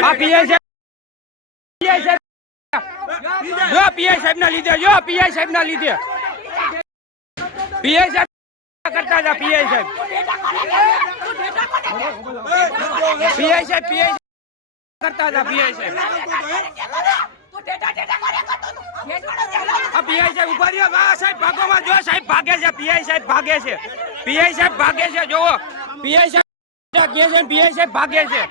આ પીઆઈ સાહેબ પીઆઈ સાહેબ જો પીઆઈ સાહેબ ના લીધે જો પીઆઈ સાહેબ ના લીધે પીઆઈ સાહેબ કરતા હતા પીઆઈ સાહેબ પીઆઈ સાહેબ પીઆઈ કરતા હતા પીઆઈ સાહેબ આ પીઆઈ સાહેબ, ઊભા રહ્યો. વાહ, સાહેબ, ભાગોમાં જો સાહેબ, ભાગે છે, પીઆઈ સાહેબ ભાગે છે. પીઆઈ સાહેબ ભાગે છે જોવો પીઆઈ સાહેબ પીઆઈ સાહેબ ભાગે છે.